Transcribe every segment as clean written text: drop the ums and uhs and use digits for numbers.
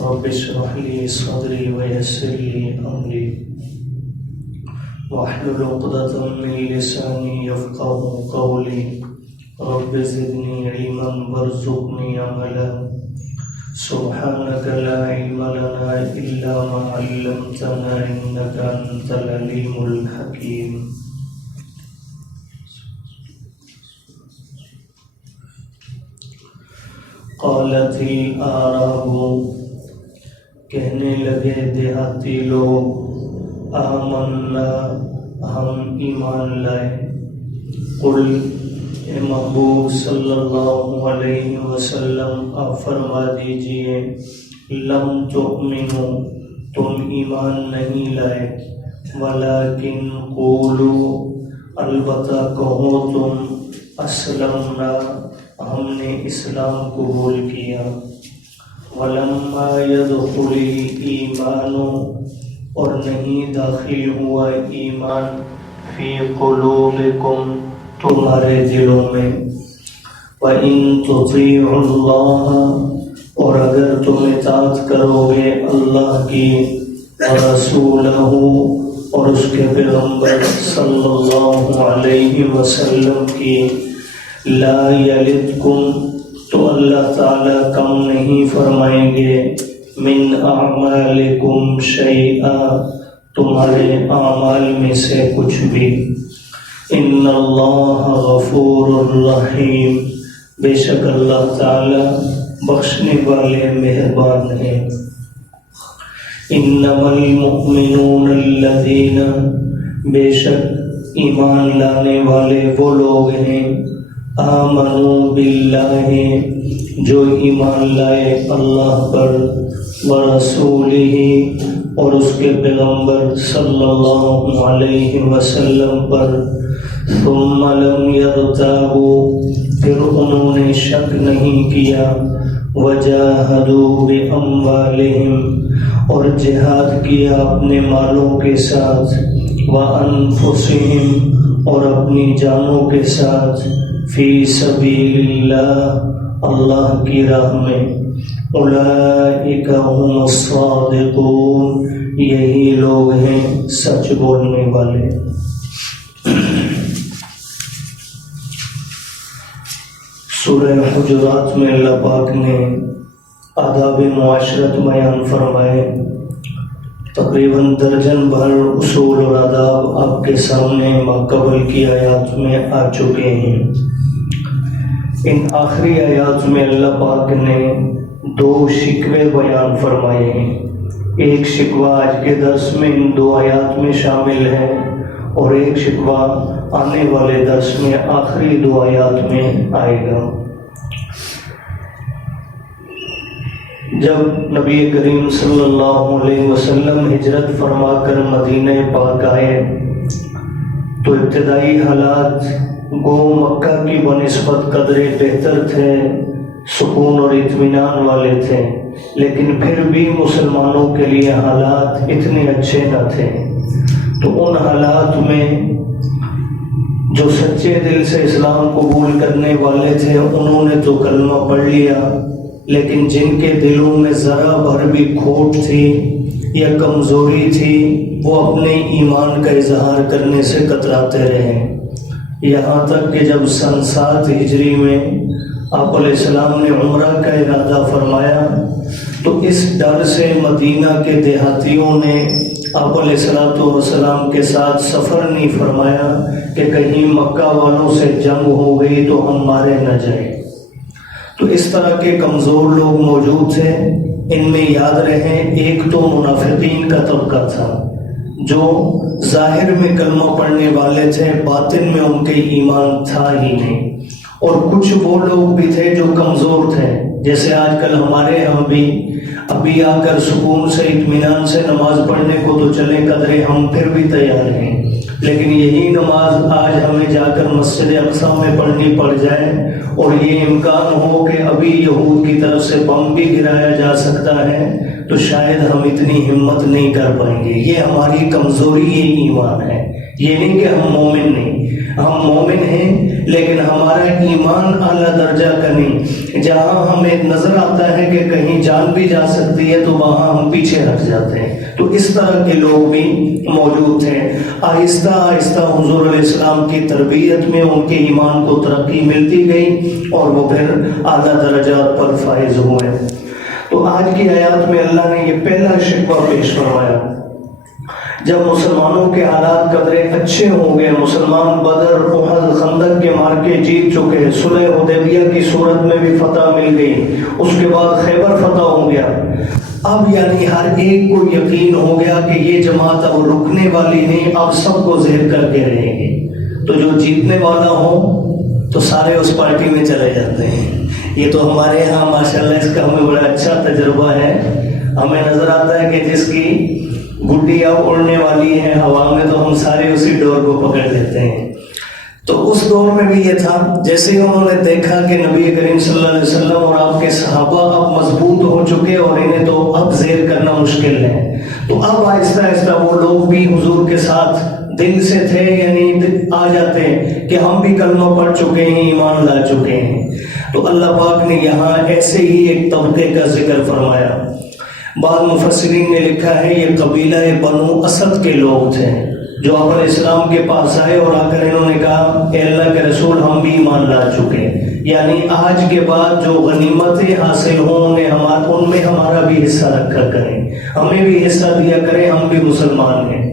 رب اشرح لي صدري ويسر لي أمري واحلل عقدة من لساني يفقهوا قولي رب زدني علما وارزقني عملا سبحانك لا علم لنا إلا ما علمتنا إنك أنت العليم الحكيم. قالت الأعراب کہنے لگے دیہاتی لوگ آمنا ہم ایمان لائے. قل اے محبوب صلی اللہ علیہ وسلم آپ فرما دیجئے لم تؤمنوا تم ایمان نہیں لائے ولیکن قولوا البتہ کہو تم اسلمنا ہم نے اسلام قبول کیا. ولما يدخل الایمان اور نہیں داخل ہوا ایمان فی قلوبکم تمہارے دلوں میں. وَإِن تُطِيعُوا اللَّهَ اور اگر تم اطاعت کرو گے اللہ کی ورسولہ اور اس کے پیغمبر صلی اللہ علیہ وسلم کی لا یلدکم تو اللہ تعالیٰ کم نہیں فرمائیں گے من اعمالکم شیئا تمہارے اعمال میں سے کچھ بھی. ان اللہ غفور الرحیم بے شک اللہ تعالی بخشنے والے مہربان ہیں. انما المؤمنون الذین بے شک ایمان لانے والے وہ لوگ ہیں آمنوا باللہ جو ایمان لائے اللہ پر ورسولہ اور اس کے پیغمبر صلی اللہ علیہ وسلم پر ثم لم یرتابوا پھر انہوں نے شک نہیں کیا وجاہدوا باموالہم اور جہاد کیا اپنے مالوں کے ساتھ وانفسہم اور اپنی جانوں کے ساتھ فی سبیل اللہ اللہ کی راہ میں. اولئک هم الصادقون یہی لوگ ہیں سچ بولنے والے. سورہ حجرات میں اللہ پاک نے آداب معاشرت بیان فرمائے. تقریباً درجن بھر اصول اور آداب آپ کے سامنے ماقبل کی آیات میں آ چکے ہیں. ان آخری آیات میں اللہ پاک نے دو شکوے بیان فرمائے ہیں. ایک شکوہ آج کے درس میں ان دو آیات میں شامل ہے اور ایک شکوہ آنے والے درس میں آخری دو آیات میں آئے گا. جب نبی کریم صلی اللہ علیہ وسلم ہجرت فرما کر مدینہ پاک آئے تو ابتدائی حالات گو مکہ کی بنسبت قدرے بہتر تھے، سکون اور اطمینان والے تھے، لیکن پھر بھی مسلمانوں کے لیے حالات اتنے اچھے نہ تھے. تو ان حالات میں جو سچے دل سے اسلام قبول کرنے والے تھے انہوں نے تو کلمہ پڑھ لیا، لیکن جن کے دلوں میں ذرا بھر بھی کھوٹ تھی یا کمزوری تھی وہ اپنے ایمان کا اظہار کرنے سے کتراتے رہے. یہاں تک کہ جب سن 7 ہجری میں آپ علیہ السلام نے عمرہ کا ارادہ فرمایا تو اس ڈر سے مدینہ کے دیہاتیوں نے آپ علیہ السلام کے ساتھ سفر نہیں فرمایا کہ کہیں مکہ والوں سے جنگ ہو گئی تو ہم مارے نہ جائیں. تو اس طرح کے کمزور لوگ موجود تھے. ان میں یاد رہیں ایک تو منافقین کا طبقہ تھا جو ظاہر میں کلمہ پڑھنے والے تھے، باطن میں ان کے ایمان تھا ہی نہیں. اور کچھ وہ لوگ بھی تھے جو کمزور تھے، جیسے آج کل ہمارے ہم بھی ابھی آ کر سکون سے اطمینان سے نماز پڑھنے کو تو چلیں قدرے ہم پھر بھی تیار ہیں، لیکن یہی نماز آج ہمیں جا کر مسجد اقصیٰ میں پڑھنی پڑ جائے اور یہ امکان ہو کہ ابھی یہود کی طرف سے بم بھی گرایا جا سکتا ہے تو شاید ہم اتنی ہمت نہیں کر پائیں گے. یہ ہماری کمزوری ایمان ہے. یہ نہیں کہ ہم مومن نہیں، ہم مومن ہیں لیکن ہمارا ایمان اعلیٰ درجہ کا نہیں. جہاں ہمیں نظر آتا ہے کہ کہیں جان بھی جا سکتی ہے تو وہاں ہم پیچھے ہٹ جاتے ہیں. تو اس طرح کے لوگ بھی موجود تھے. آہستہ آہستہ حضور علیہ السلام کی تربیت میں ان کے ایمان کو ترقی ملتی گئی اور وہ پھر اعلیٰ درجات پر فائز ہوئے. تو آج کی آیات میں اللہ نے یہ پہلا شکوہ پیش فرمایا. جب مسلمانوں کے حالات قدرے اچھے ہوں گے، مسلمان بدر، احد، خندق کے مارکے جیت چکے، صلح حدیبیہ کی صورت میں بھی فتح مل گئی، اس کے بعد خیبر فتح ہو گیا. اب یعنی ہر ایک کو یقین ہو گیا کہ یہ جماعت اب رکنے والی نہیں، اب سب کو زہر کر کے رہیں گے. تو جو جیتنے والا ہو تو سارے اس پارٹی میں چلے جاتے ہیں. یہ تو ہمارے ہاں ماشاءاللہ اس کا ہمیں بڑا اچھا تجربہ ہے. ہمیں نظر آتا ہے کہ جس کی گڈیاں اڑنے والی ہیں ہوا میں تو ہم سارے اسی ڈور کو پکڑ لیتے ہیں. تو اس دور میں بھی یہ تھا. جیسے ہی انہوں نے دیکھا کہ نبی کریم صلی اللہ علیہ وسلم اور آپ کے صحابہ اب مضبوط ہو چکے اور انہیں تو اب زیر کرنا مشکل ہے، تو اب آہستہ آہستہ وہ لوگ بھی حضور کے ساتھ دل سے تھے، یعنی آ جاتے کہ ہم بھی کلمہ پڑھ چکے ہیں، ایمان لا چکے ہیں. تو اللہ پاک نے یہاں ایسے ہی ایک طبقے کا ذکر فرمایا. بعض مفسرین نے لکھا ہے یہ قبیلہ بنو اسد کے لوگ تھے جو علیہ السلام کے پاس آئے اور آ کر انہوں نے کہا اے اللہ کے رسول ہم بھی ایمان لا چکے، یعنی آج کے بعد جو غنیمتیں حاصل ہوں ان میں ہمارا بھی حصہ رکھا کریں، ہمیں بھی حصہ دیا کریں، ہم بھی مسلمان ہیں.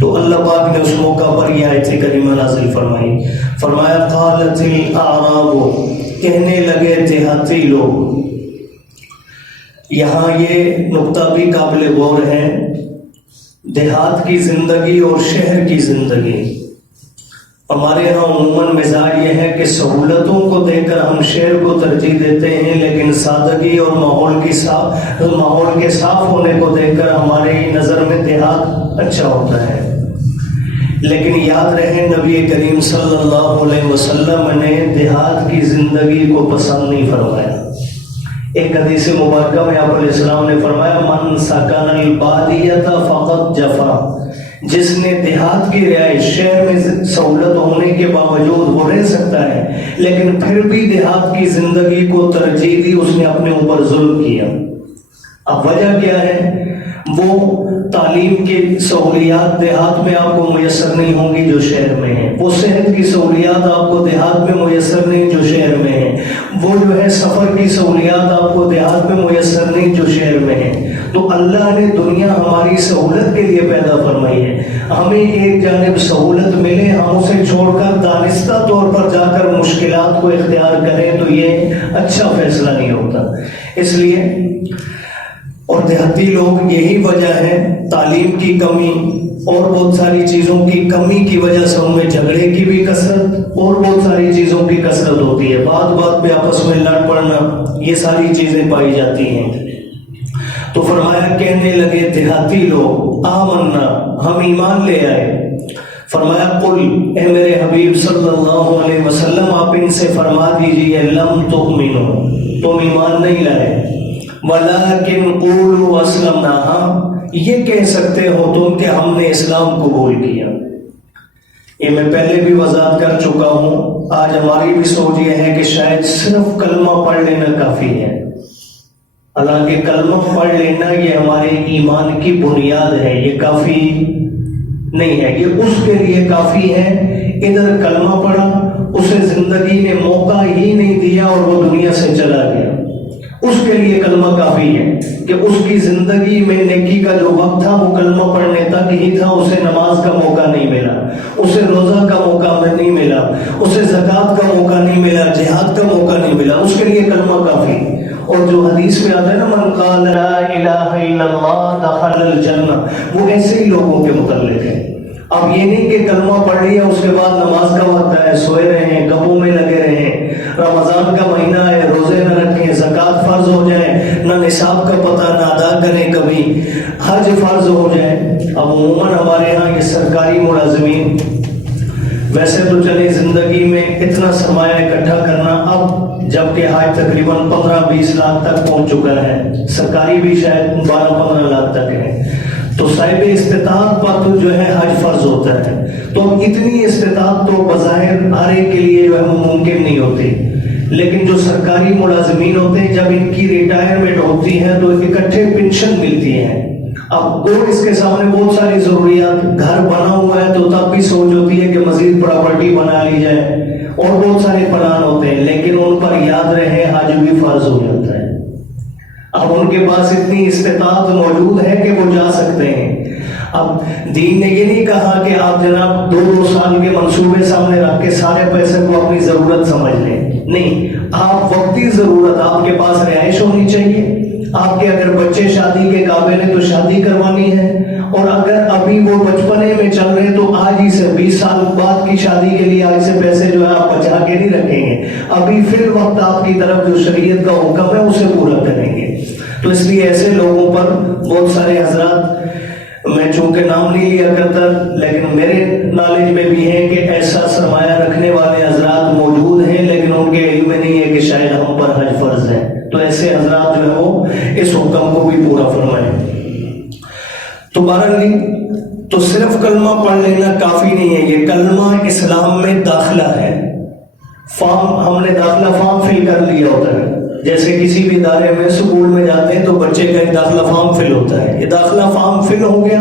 تو اللہ پاک نے اس موقع پر یہ آیت کریمہ نازل فرمائی. فرمایا قالت الاعراب، کہنے لگے دیہاتی لوگ. یہاں یہ نقطہ بھی قابل غور ہے. دیہات کی زندگی اور شہر کی زندگی، ہمارے یہاں عموماً مزاج یہ ہے کہ سہولتوں کو دیکھ کر ہم شہر کو ترجیح دیتے ہیں، لیکن سادگی اور ماحول کے صاف ہونے کو دیکھ کر ہمارے نظر میں دیہات اچھا ہوتا ہے. لیکن یاد رہے نبی کریم صلی اللہ علیہ وسلم نے دیہات کی زندگی کو پسند نہیں فرمایا. ایک حدیث مبارکہ میں آپ علیہ السلام نے فرمایا من سکن البادیۃ فقط جفا، جس نے دیہات کی رہائش، شہر میں سہولت ہونے کے باوجود وہ رہ سکتا ہے لیکن پھر بھی دیہات کی زندگی کو ترجیح دی، اس نے اپنے اوپر ظلم کیا. اب وجہ کیا ہے؟ وہ تعلیم کی سہولیات دیہات میں آپ کو میسر نہیں ہوں گی جو شہر میں ہیں، وہ صحت کی سہولیات آپ کو دیہات میں میسر نہیں جو شہر میں ہیں، وہ جو ہے سفر کی سہولیات آپ کو دیہات میں میسر نہیں جو شہر میں ہیں. تو اللہ نے دنیا ہماری سہولت کے لیے پیدا فرمائی ہے. ہمیں ایک جانب سہولت ملے، ہم اسے چھوڑ کر دانستہ طور پر جا کر مشکلات کو اختیار کریں تو یہ اچھا فیصلہ نہیں ہوتا. اس لیے اور دیہاتی لوگ یہی وجہ ہے، تعلیم کی کمی اور بہت ساری چیزوں کی کمی کی وجہ سے ان میں جھگڑے کی بھی کثرت اور بہت ساری چیزوں کی کثرت ہوتی ہے. بات پہ آپس میں لڑ پڑنا، یہ ساری چیزیں پائی جاتی ہیں. تو فرمایا کہنے لگے دیہاتی لوگ آمنا، ہم ایمان لے آئے. فرمایا قل، اے میرے حبیب صلی اللہ علیہ وسلم آپ ان سے فرما دیجئے لم تؤمنوا، تم ایمان نہیں لائے، ولیکن قولوا اسلمنا، یہ کہہ سکتے ہو تم کہ ہم نے اسلام قبول کیا. یہ میں پہلے بھی وضاحت کر چکا ہوں. آج ہماری بھی سوچ یہ ہے کہ شاید صرف کلمہ پڑھ لینا کافی ہے. حالانکہ کلمہ پڑھ لینا یہ ہمارے ایمان کی بنیاد ہے، یہ کافی نہیں ہے. یہ اس کے لیے کافی ہے ادھر کلمہ پڑھا، اسے زندگی نے موقع ہی نہیں دیا اور وہ دنیا سے چلا گیا، اس کے لیے کلمہ کافی ہے کہ اس کی زندگی میں نیکی کا جو وقت تھا وہ کلمہ پڑھنے تک ہی تھا. اسے نماز کا موقع نہیں ملا، اسے روزہ کا موقع نہیں ملا، اسے زکوٰۃ کا موقع نہیں ملا، جہاد کا موقع نہیں ملا، اس کے لیے کلمہ کافی. اور جو حدیث میں آتا ہے نا من قال لا الہ الا اللہ دخل الجنہ، وہ ایسے ہی لوگوں کے متعلق ہے. اب یہ نہیں کہ کلمہ پڑھ لیا اس کے بعد نماز کا وقت ہے، سوئے رہیں، گپوں میں لگے رہیں، رمضان کا مہینہ ہے روزے نہ رکھیں، زکوٰۃ فرض ہو جائے، نہ نصاب کا پتہ نہ ادا کریں، کبھی حج فرض ہو جائے. اب عموماً ہمارے ہاں یہ سرکاری ملازمین ویسے تو چلے زندگی میں اتنا سرمایہ اکٹھا کرنا اب جبکہ آج تقریباً 15-20 لاکھ تک پہنچ چکا ہے، سرکاری بھی شاید 12-15 لاکھ تک ہے، تو صاحب استطاعت پر تو جو ہے حج فرض ہوتا ہے، تو اتنی استطاعت تو بظاہر ہر ایک کے لیے جو ہے ممکن نہیں ہوتی، لیکن جو سرکاری ملازمین ہوتے ہیں جب ان کی ریٹائرمنٹ ہوتی ہے تو اکٹھے پینشن ملتی ہے۔ اب وہ اس کے سامنے بہت ساری ضروریات، گھر بنا ہوا ہے تو تب بھی سوچ ہوتی ہے کہ مزید پراپرٹی بنا لی جائے اور بہت سارے پلان ہوتے ہیں، لیکن ان پر یاد رہے حج بھی فرض ہو جاتا ہے۔ اب ان کے پاس اتنی استطاعت موجود ہے کہ وہ جا سکتے ہیں۔ اب دین نے یہ نہیں کہا کہ آپ جناب 2 سال کے منصوبے سامنے رکھ کے سارے پیسے کو اپنی ضرورت سمجھ لیں، نہیں، آپ وقتی ضرورت، آپ کے پاس رہائش ہونی چاہیے، آپ کے اگر بچے شادی کے قابل ہیں تو شادی کروانی ہے، اور اگر ابھی وہ بچپنے میں چل رہے تو آج ہی سے 20 سال بعد کی شادی کے لیے آج سے پیسے جو ہے آپ بچا کے نہیں رکھیں گے، ابھی فی الوقت آپ کی طرف جو شریعت کا حکم ہے اسے پورا کریں گے۔ تو اس لیے ایسے لوگوں پر بہت سارے حضرات، میں چونکہ نام نہیں لیا کرتا لیکن میرے نالج میں بھی ہے کہ ایسا سرمایہ رکھنے والے حضرات موجود ہیں، لیکن ان کے علم میں نہیں ہے کہ شاید ہم پر حج فرض ہے، تو ایسے حضرات جو ہے وہ اس حکم کو بھی پورا فرمائیں۔ تو بہرحال تو صرف کلمہ پڑھ لینا کافی نہیں ہے، یہ کلمہ اسلام میں داخلہ ہے۔ فارم، ہم نے داخلہ فارم فل کر لیا ہوتا ہے، جیسے کسی بھی ادارے میں اسکول میں جاتے ہیں تو بچے کا ایک داخلہ فارم فل ہوتا ہے، یہ داخلہ فارم فل ہو گیا،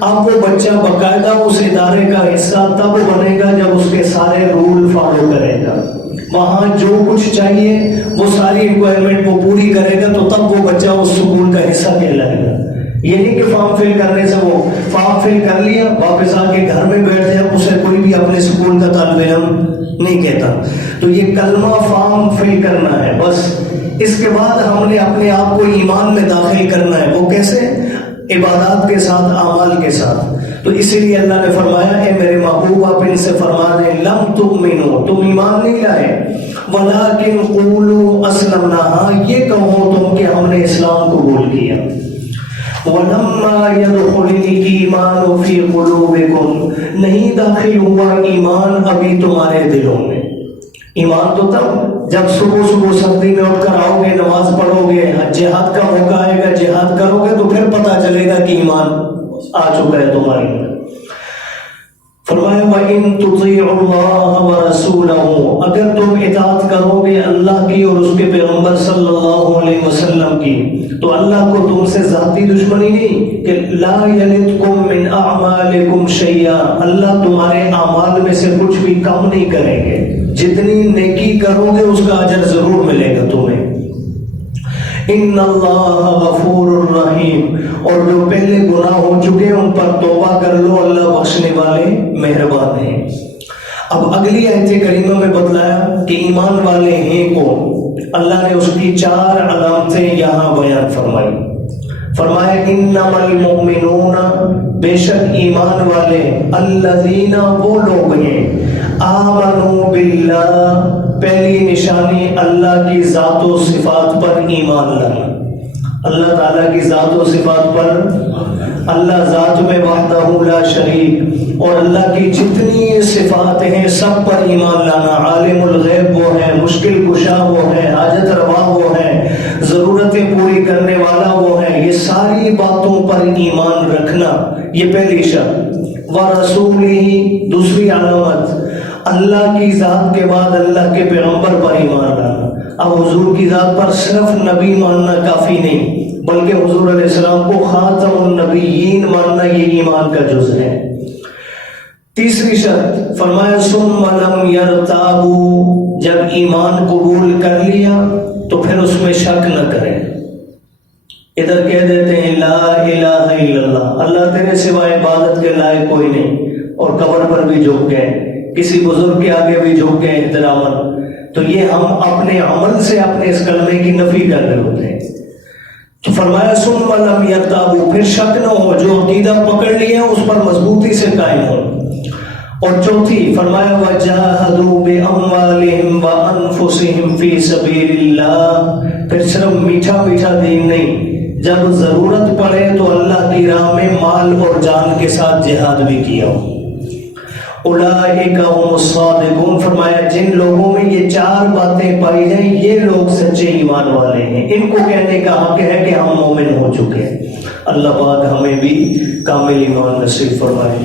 اب وہ بچہ باقاعدہ اس ادارے کا حصہ تب بنے گا جب اس کے سارے رول فالو کرے گا، وہاں جو کچھ چاہیے وہ ساری ریکوائرمنٹ وہ پوری کرے گا، تو تب وہ بچہ اس اسکول کا حصہ کہلائے گا۔ یہ نہیں کہ فارم فل کرنے سے وہ فارم فل کر لیا واپس آ کے گھر میں بیٹھ جائے، اسے کوئی بھی اپنے اسکول کا طالب علم نہیں کہتا۔ تو یہ کلمہ فارم فل کرنا ہے بس، اس کے بعد ہم نے اپنے آپ کو ایمان میں داخل کرنا ہے، وہ کیسے؟ عبادات کے ساتھ، اعمال کے ساتھ۔ تو اسی لیے اللہ نے فرمایا، اے میرے محبوب آپ ان سے فرما دیں، لم تؤمنوا، تم ایمان نہیں لائے، ولکن قولوا اسلمنا، ہاں یہ کہو تم کہ ہم نے اسلام قبول کیا، وَلَمَّا يَدْخُلِ الْإِيمَانُ فِي قُلُوبِكُمْ، نہیں داخل ہوا ایمان ابھی تمہارے دلوں میں۔ ایمان تو تب جب صبح صبح سردی میں اٹھ کر آؤ گے، نماز پڑھو گے، جہاد کا موقع آئے گا، جہاد کرو گے تو پھر پتہ چلے گا کہ ایمان آ چکا ہے تمہارے اندر۔ فرمایا وَإِن تُطِيعُوا اللَّهَ وَرَسُولَهُ، اگر تم اطاعت کرو گے اللہ کی اور اس کے پیغمبر صلی اللہ علیہ وسلم کی، تو اللہ کو تم سے ذاتی دشمنی نہیں کہ لا یلدکم من اعمالکم شیئا، اللہ تمہارے اعمال میں سے کچھ بھی کم نہیں کریں گے، جتنی نیکی کرو گے اس کا اجر ضرور ملے گا تمہیں۔ ان اللہ غفور الرحیم، اور جو پہلے گناہ ہو چکے ان پر توبہ کر لو، اللہ بخشنے والے مہربان ہیں۔ اب اگلی آیت کریمہ میں بتلایا کہ ایمان والے ہیں کون، اللہ نے اس کی 4 علامتیں یہاں بیان فرمائی۔ فرمایا انما المؤمنون، بے شک ایمان والے، الذین وہ لوگ ہیں، آمنوا باللہ، پہلی نشانی اللہ کی ذات و صفات پر ایمان لانا، اللہ تعالیٰ کی ذات و صفات پر، اللہ ذات میں وحدہ لا شریک، اور اللہ کی جتنی صفات ہیں سب پر ایمان لانا، عالم الغیب وہ ہے، مشکل کشا وہ ہے، حاجت روا وہ ہے، ضرورتیں پوری کرنے والا وہ ہے، یہ ساری باتوں پر ایمان رکھنا، یہ پہلی شرط۔ وَرَسُولِهِ، دوسری علامت، اللہ کی ذات کے بعد اللہ کے پیغمبر پر ایمان لانا۔ اب حضور کی ذات پر صرف نبی ماننا کافی نہیں، بلکہ حضور علیہ السلام کو خاتم النبیین ماننا یہ ایمان کا جز ہے۔ تیسری شرط فرمایا ثم لم یرتابوا، جب ایمان قبول کر لیا تو پھر اس میں شک نہ کریں، ادھر کہہ دیتے ہیں لا الہ الا اللہ، اللہ تیرے سوائے عبادت کے لائق کوئی نہیں، اور قبر پر بھی جھک گئے، کسی بزرگ کے آگے بھی جھک گئے احتراماً، تو یہ ہم اپنے عمل سے اپنے اس کلمے کی نفی کر رہے ہوتے ہیں۔ تو فرمایا ثم لم یرتابوا، پھر شک نہ ہو، جو عقیدہ پکڑ لیا اس پر مضبوطی سے قائم ہو۔ اور چوتھی فرمایا وَجَاهَدُوا بِأَمْوَالِهِمْ وَأَنفُسِهِمْ فِي سَبِيلِ اللَّهِ، پھر صرف میٹھا میٹھا دین نہیں، جب ضرورت پڑے تو اللہ کی راہ میں مال اور جان کے ساتھ جہاد بھی کیا ہو۔ اولئک هم الصادقون، فرمایا جن لوگوں میں یہ 4 باتیں پائی جائیں یہ لوگ سچے ایمان والے ہیں، ان کو کہنے کا حق ہے کہ ہم مومن ہو چکے ہیں۔ اللہ پاک ہمیں بھی کامل ایمان نصیب فرمائے۔